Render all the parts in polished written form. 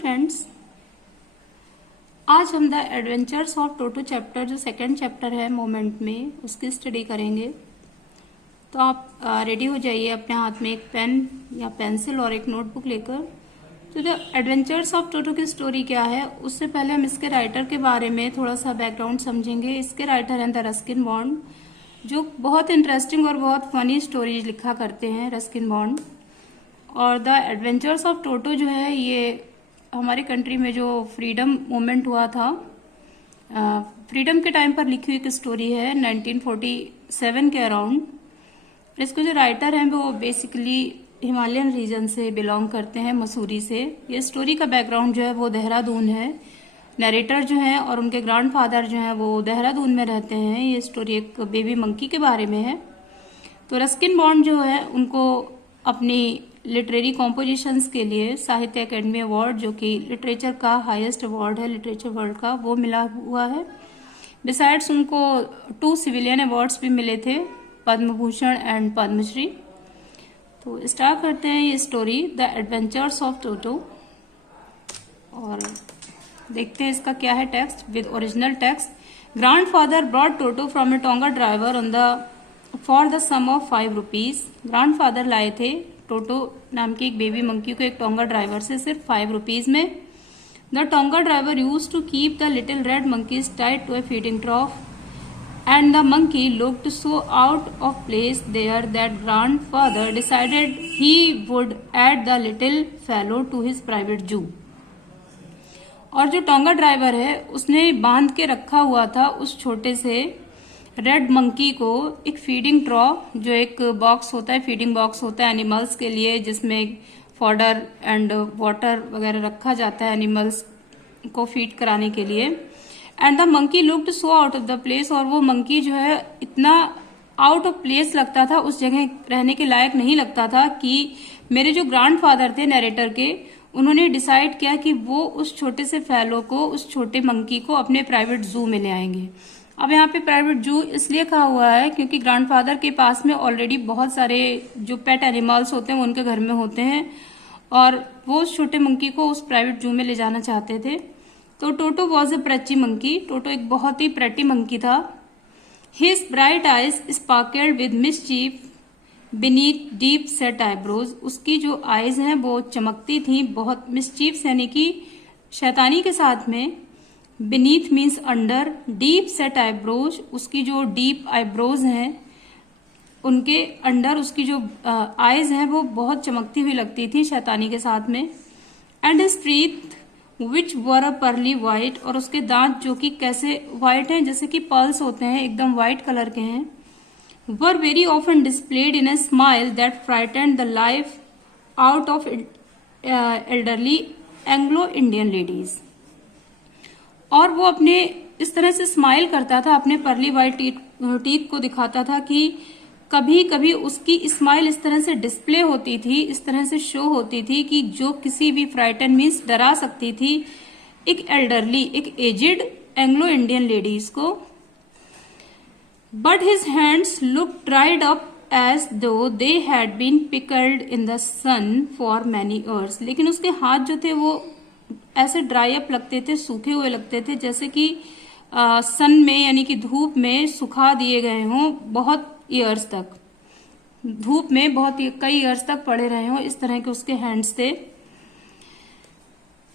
Friends, आज हम the adventures of toto chapter जो सेकंड चैप्टर है मोमेंट में उसकी स्टडी करेंगे। तो आप रेडी हो जाइए, अपने हाथ में एक पेन या पेंसिल और एक नोटबुक लेकर। तो जो एडवेंचर्स ऑफ टोटो की स्टोरी क्या है, उससे पहले हम इसके राइटर के बारे में थोड़ा सा बैकग्राउंड समझेंगे। इसके राइटर हैं द रस्किन बॉन्ड, जो बहुत इंटरेस्टिंग और बहुत फनी स्टोरीज लिखा करते हैं रस्किन बॉन्ड। और द एडवेंचर्स ऑफ टोटो जो है ये हमारे कंट्री में जो फ्रीडम मूवमेंट हुआ था, फ्रीडम के टाइम पर लिखी हुई एक स्टोरी है 1947 के अराउंड। इसको जो राइटर हैं वो बेसिकली हिमालयन रीजन से बिलोंग करते हैं, मसूरी से। ये स्टोरी का बैकग्राउंड जो है वो देहरादून है। नरेटर जो है और उनके ग्रैंडफादर जो है वो देहरादून में रहते हैं। ये स्टोरी एक बेबी मंकी के बारे में है। तो रस्किन बॉन्ड जो है उनको अपनी लिटरेरी कॉम्पोजिशंस के लिए साहित्य अकेडमी अवार्ड, जो कि लिटरेचर का हाईएस्ट अवार्ड है लिटरेचर वर्ल्ड का, वो मिला हुआ है। बिसाइड्स उनको 2 सिविलियन अवार्ड्स भी मिले थे, पद्म भूषण एंड पद्मश्री। तो स्टार्ट करते हैं ये story the adventures of Toto और देखते हैं इसका क्या है text with original text. Grandfather brought Toto from a tonga driver on the for the sum of 5 rupees. Grandfather लाए थे टोटो नाम की एक बेबी मंकी को एक टोंगा ड्राइवर से सिर्फ 5 रुपीज में। The tonga driver use to keep the little red monkeys tied to a feeding trough, and the monkey looked so out of place there that grandfather decided he would add the little fellow to his private zoo. और जो tonga driver है उसने बांध के रखा हुआ था उस छोटे से रेड मंकी को एक फीडिंग ट्रॉ, जो एक बॉक्स होता है, फीडिंग बॉक्स होता है एनिमल्स के लिए, जिसमें फॉडर एंड वाटर वगैरह रखा जाता है एनिमल्स को फीड कराने के लिए। And the monkey looked so out of the place, और वो मंकी जो है इतना आउट ऑफ प्लेस लगता था, उस जगह रहने के लायक नहीं लगता था, कि मेरे जो ग्रैंडफादर थे नरेटर के, उन्होंने डिसाइड किया कि वो उस छोटे से फैलो को, उस छोटे मंकी को अपने प्राइवेट जू में ले आएंगे। अब यहाँ पे प्राइवेट जू इसलिए कहा हुआ है क्योंकि ग्रैंडफादर के पास में ऑलरेडी बहुत सारे जो पेट एनिमल्स होते हैं वो उनके घर में होते हैं, और वो उस छोटे मंकी को उस प्राइवेट जू में ले जाना चाहते थे। तो टोटो वॉज ए प्रची मंकी, टोटो एक बहुत ही प्रेटी मंकी था। His bright eyes sparkled with mischief beneath deep set eyebrows, उसकी जो आईज हैं वो चमकती थी बहुत, मिसचीफ यानी कि शैतानी के साथ में। Beneath means under, deep set eyebrows, उसकी जो डीप आईब्रोज हैं उनके अंडर उसकी जो आईज हैं वो बहुत चमकती हुई लगती थी शैतानी के साथ में। And his teeth which were a pearly white, और उसके दांत जो कि कैसे व्हाइट हैं, जैसे कि पर्ल्स होते हैं, एकदम व्हाइट कलर के हैं। Were very often displayed in a smile that frightened the life out of elderly Anglo Indian ladies. और वो अपने इस तरह से स्माइल करता था, अपने पर्ली व्हाइट टीथ को दिखाता था कि कभी कभी उसकी स्माइल इस तरह से डिस्प्ले होती थी, इस तरह से शो होती थी कि जो किसी भी फ्राइटन मीन्स डरा सकती थी एक एल्डरली, एक एजिड एंग्लो इंडियन लेडीज को। But his hands look dried up as though they had been pickled in the sun for many years. लेकिन उसके हाथ जो थे वो ऐसे ड्राई अप लगते थे, सूखे हुए लगते थे, जैसे कि सन में यानी कि धूप में सुखा दिए गए हों बहुत ईयर्स तक, धूप में बहुत कई ईयर्स तक पड़े रहे हों, इस तरह के उसके हैंड्स थे।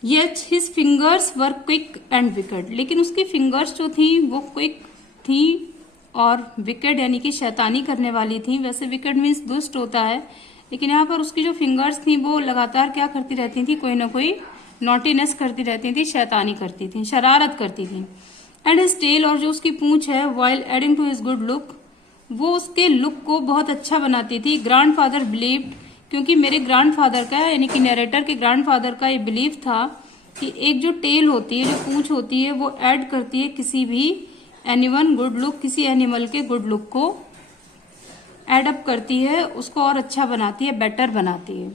Yet his fingers were quick and wicked, लेकिन उसकी फिंगर्स जो थी वो क्विक थी और विकेड यानी कि शैतानी करने वाली थी। वैसे विकेड मीन्स दुष्ट होता है, लेकिन यहाँ पर उसकी जो फिंगर्स थी वो लगातार क्या करती रहती थी, कोई ना कोई नॉटीनेस करती रहती थी, शैतानी करती थी, शरारत करती थी। एंड हिज टेल, और जो उसकी पूंछ है, while adding to his good look, वो उसके लुक को बहुत अच्छा बनाती थी। ग्रैंडफादर बिलीव्ड, क्योंकि मेरे ग्रैंडफादर का यानी कि नरेटर के ग्रैंडफादर का ये बिलीव था कि एक जो टेल होती है, जो पूंछ होती है, वो ऐड करती है किसी भी एनीवन गुड लुक, किसी एनिमल के गुड लुक को एड अप करती है, उसको और अच्छा बनाती है, बेटर बनाती है।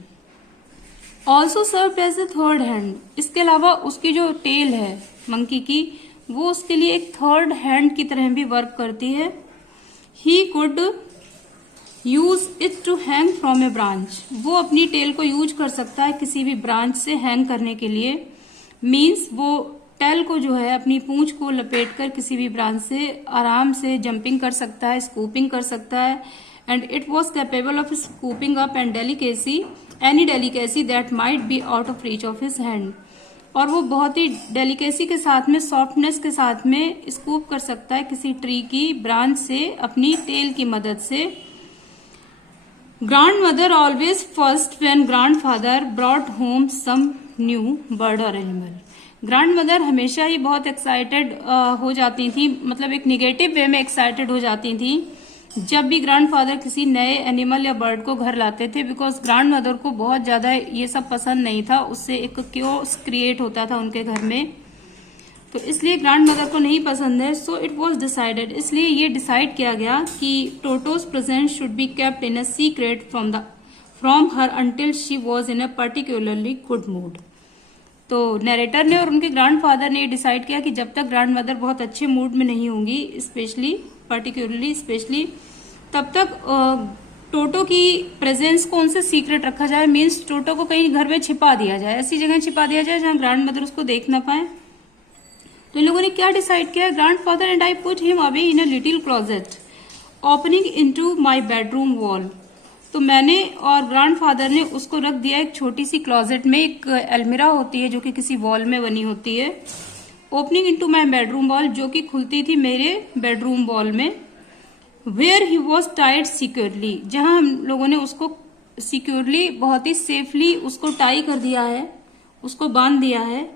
Also served as a third hand, इसके अलावा उसकी जो टेल है मंकी की, वो उसके लिए एक थर्ड हैंड की तरह भी वर्क करती है। He could use it to hang from a branch, वो अपनी टेल को यूज कर सकता है किसी भी ब्रांच से हैंग करने के लिए। मीन्स वो टेल को जो है अपनी पूंछ को लपेटकर किसी भी ब्रांच से आराम से जंपिंग कर सकता है, स्कूपिंग कर सकता है, and it was capable of scooping up and any delicacy that might be out of reach of his hand. और वो बहुत ही डेलिकेसी के साथ में, सॉफ्टनेस के साथ में स्कूप कर सकता है किसी ट्री की ब्रांच से अपनी टेल की मदद से। Grandmother always first when grandfather brought home some new bird और एनिमल। ग्रैंड मदर हमेशा ही बहुत एक्साइटेड हो जाती थी, मतलब एक निगेटिव वे में एक्साइटेड हो जाती थी जब भी ग्रैंडफादर किसी नए एनिमल या बर्ड को घर लाते थे, बिकॉज ग्रैंड मदर को बहुत ज्यादा ये सब पसंद नहीं था, उससे एक क्योस क्रिएट होता था उनके घर में, तो इसलिए ग्रैंड मदर को नहीं पसंद है। सो इट वॉज डिसाइडेड, इसलिए ये डिसाइड किया गया कि टोटोज presence should be kept in a secret from her until she was in a particularly good mood. तो नरेटर ने और उनके ग्रैंडफादर ने डिसाइड किया कि जब तक ग्रैंड मदर बहुत अच्छे मूड में नहीं होंगी, स्पेशली तब तक टोटो की प्रेजेंस को उनसे सीक्रेट रखा जाए। मीन्स टोटो को कहीं घर में छिपा दिया जाए, ऐसी जगह छिपा दिया जाए जहां ग्रैंड मदर उसको देख ना पाए। तो इन लोगों ने क्या डिसाइड किया, grandfather and I put him away in a little closet opening into my bedroom wall. तो मैंने और ग्रैंडफादर ने उसको रख दिया एक छोटी सी क्लोजेट में, एक अलमीरा होती है जो कि किसी वॉल में बनी होती है, opening into my bedroom wall, जो कि खुलती थी मेरे बेडरूम वॉल में। Where he was tied securely, जहां हम लोगों ने उसको सिक्योरली, बहुत ही सेफली उसको टाई कर दिया है, उसको बांध दिया है।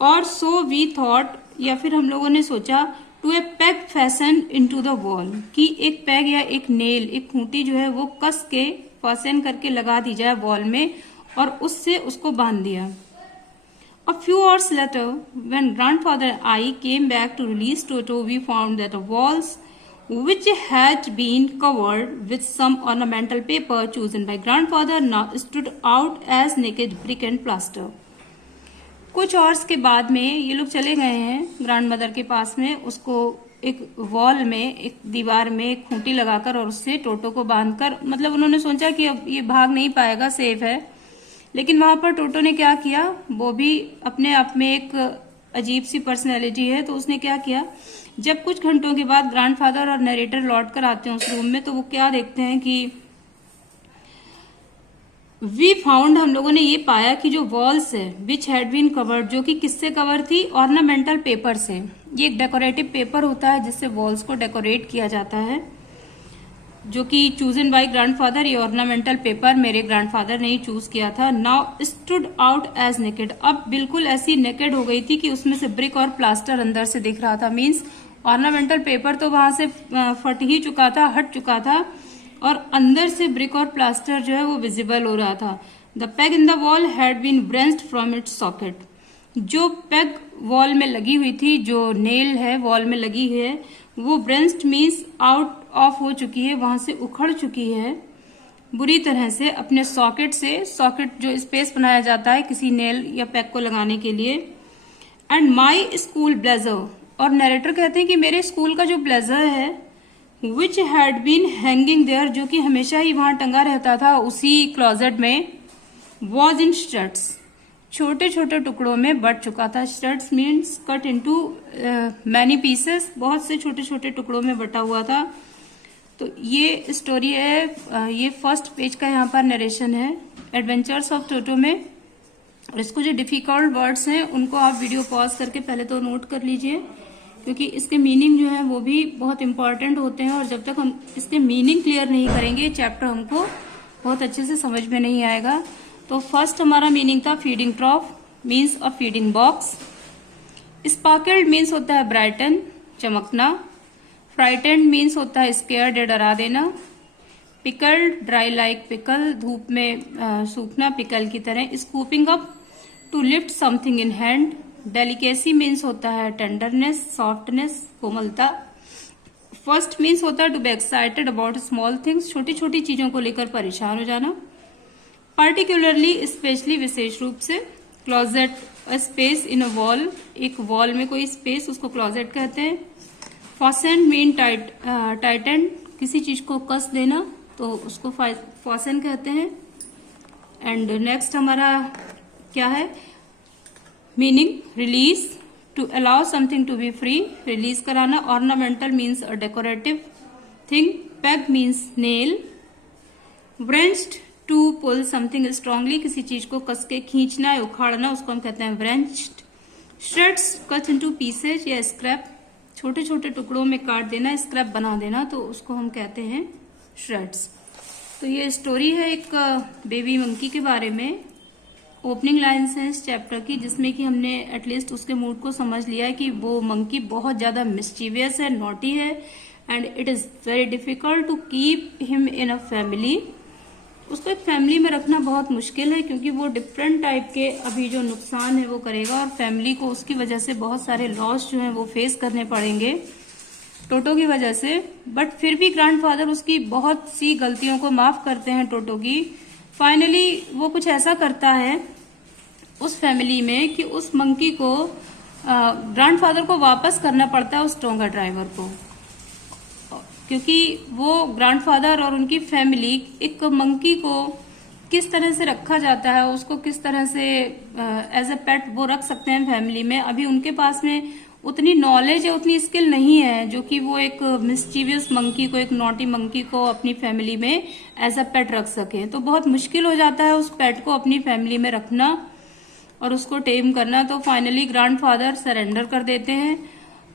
और सो वी थॉट, या फिर हम लोगों ने सोचा, to a peg fastened into the wall, कि एक पैग या एक नेल, एक खूंटी जो है वो कस के फैसन करके लगा दी जाए वॉल में, और उससे उसको बांध दिया। A few hours later, when grandfather and I came back to release Toto, we found that the walls, which had been covered with some ornamental paper chosen by grandfather, now stood out as naked brick and plaster. कुछ hours के बाद में ये लोग चले गए हैं grand mother के पास में, उसको एक वॉल में, एक दीवार में एक खूंटी लगाकर और उससे टोटो को बांधकर, मतलब उन्होंने सोचा कि अब ये भाग नहीं पाएगा, सेफ है। लेकिन वहां पर टोटो ने क्या किया, वो भी अपने आप में एक अजीब सी पर्सनैलिटी है, तो उसने क्या किया, जब कुछ घंटों के बाद ग्रैंडफादर और नरेटर लौट कर आते हैं उस रूम में, तो वो क्या देखते हैं कि वी फाउंड, हम लोगों ने ये पाया कि जो वॉल्स है विच हैड बीन कवर्ड, जो कि किससे कवर थी, ऑर्नामेंटल पेपर से। ये एक डेकोरेटिव पेपर होता है जिससे वॉल्स को डेकोरेट किया जाता है, जो कि चूजन बाय ग्रैंडफादर। ये ऑर्नामेंटल पेपर मेरे ग्रैंडफादर ने ही चूज किया था। Now stood out as naked, अब बिल्कुल ऐसी नेकेड हो गई थी कि उसमें से ब्रिक और प्लास्टर अंदर से दिख रहा था। मीन्स ऑर्नामेंटल पेपर तो वहां से फट ही चुका था, हट चुका था, और अंदर से ब्रिक और प्लास्टर जो है वो विजिबल हो रहा था। The peg in the wall had been wrenched from its socket, जो पेग वॉल में लगी हुई थी, जो नेल है वॉल में लगी है, वो ब्रेंच्ड मीन्स आउट ऑफ हो चुकी है, वहां से उखड़ चुकी है बुरी तरह से अपने सॉकेट से। सॉकेट जो स्पेस बनाया जाता है किसी नेल या पेग को लगाने के लिए। एंड माई स्कूल ब्लेजर, और नरेटर कहते हैं कि मेरे स्कूल का जो ब्लेजर है, which had been hanging there, जो कि हमेशा ही वहां टंगा रहता था उसी क्लोजेट में, वॉज इन स्ट्रट्स, छोटे छोटे टुकड़ों में बट चुका था। Struts means cut into many pieces, बहुत से छोटे छोटे टुकड़ों में बटा हुआ था। तो ये स्टोरी है, ये फर्स्ट पेज का यहाँ पर नरेशन है एडवेंचर्स ऑफ टोटो में। और इसको जो डिफिकल्ट वर्ड्स हैं उनको आप वीडियो पॉज करके पहले तो नोट कर लीजिए, क्योंकि इसके मीनिंग जो है वो भी बहुत इंपॉर्टेंट होते हैं, और जब तक हम इसके मीनिंग क्लियर नहीं करेंगे चैप्टर हमको बहुत अच्छे से समझ में नहीं आएगा। तो फर्स्ट हमारा मीनिंग था फीडिंग ट्रॉफ, मीन्स अ फीडिंग बॉक्स। स्पार्कल्ड मीन्स होता है ब्राइटन, चमकना। फ्राइटेंड मीन्स होता है स्केयर्ड या डरा देना। पिकल्ड, ड्राई लाइक पिकल, धूप में सूखना पिकल की तरह। Scooping up, to lift something in hand. Delicacy means होता है टेंडरनेस, सॉफ्टनेस, कोमलता। फर्स्ट मीन्स होता है to be excited about small things, छोटी छोटी चीजों को लेकर परेशान हो जाना। पर्टिकुलरली, स्पेशली, विशेष रूप से। Closet, space in a wall, एक वॉल में कोई स्पेस, उसको क्लोजेट कहते हैं। फॉसेन मीन टाइटन, किसी चीज को कस देना, तो उसको फॉसेन कहते हैं। एंड नेक्स्ट हमारा क्या है, meaning release, to allow something to be free, release कराना। Ornamental means a decorative thing, peg means nail, wrenched to pull something strongly, किसी चीज को कस के खींचना या उखाड़ना, उसको हम कहते हैं व्रेंच्ड। श्रेड्स कट इनटू पीसेज या स्क्रैप, छोटे छोटे टुकड़ों में काट देना, स्क्रैप बना देना, तो उसको हम कहते हैं श्रेड्स। तो ये स्टोरी है एक बेबी मंकी के बारे में। ओपनिंग लाइन्स है इस चैप्टर की, जिसमें कि हमने एटलीस्ट उसके मूड को समझ लिया है कि वो मंकी बहुत ज्यादा मिस्चीवियस है, नॉटी है, and it is very difficult to keep him in a family. उसको एक फैमिली में रखना बहुत मुश्किल है, क्योंकि वो डिफरेंट टाइप के अभी जो नुकसान है वो करेगा, और फैमिली को उसकी वजह से बहुत सारे लॉस जो है वो फेस करने पड़ेंगे टोटो की वजह से। बट फिर भी ग्रैंडफादर उसकी बहुत सी गलतियों को माफ करते हैं टोटो की। फाइनली वो कुछ ऐसा करता है उस फैमिली में कि उस मंकी को ग्रैंडफादर को वापस करना पड़ता है उस टोंगा ड्राइवर को, क्योंकि वो ग्रैंडफादर और उनकी फैमिली एक मंकी को किस तरह से रखा जाता है, उसको किस तरह से एज ए पेट वो रख सकते हैं फैमिली में, अभी उनके पास में उतनी नॉलेज या उतनी स्किल नहीं है जो कि वो एक मिस्चीवियस मंकी को, एक नॉटी मंकी को अपनी फैमिली में एज अ पेट रख सके। तो बहुत मुश्किल हो जाता है उस पेट को अपनी फैमिली में रखना और उसको टेम करना। तो फाइनली ग्रैंडफादर सरेंडर कर देते हैं,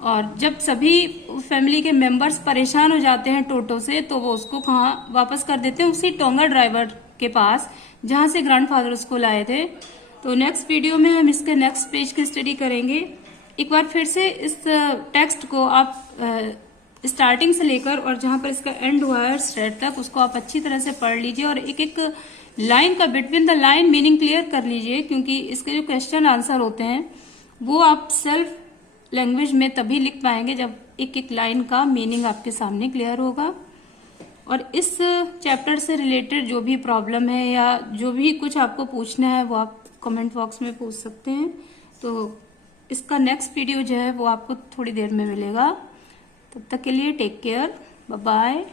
और जब सभी फैमिली के मेंबर्स परेशान हो जाते हैं टोटो से, तो वो उसको कहाँ वापस कर देते हैं, उसी टोंगा ड्राइवर के पास जहां से ग्रैंडफादर उसको लाए थे। तो नेक्स्ट वीडियो में हम इसके नेक्स्ट पेज की स्टडी करेंगे। एक बार फिर से इस टेक्स्ट को आप स्टार्टिंग से लेकर और जहां पर इसका एंड हुआ है स्ट्रेट तक, उसको आप अच्छी तरह से पढ़ लीजिए, और एक एक लाइन का between the line meaning clear कर लीजिए, क्योंकि इसके जो क्वेश्चन आंसर होते हैं वो आप सेल्फ लैंग्वेज में तभी लिख पाएंगे जब एक एक लाइन का मीनिंग आपके सामने क्लियर होगा। और इस चैप्टर से रिलेटेड जो भी प्रॉब्लम है या जो भी कुछ आपको पूछना है वो आप कमेंट बॉक्स में पूछ सकते हैं। तो इसका नेक्स्ट वीडियो जो है वो आपको थोड़ी देर में मिलेगा। तब तक के लिए टेक केयर, बाय बाय।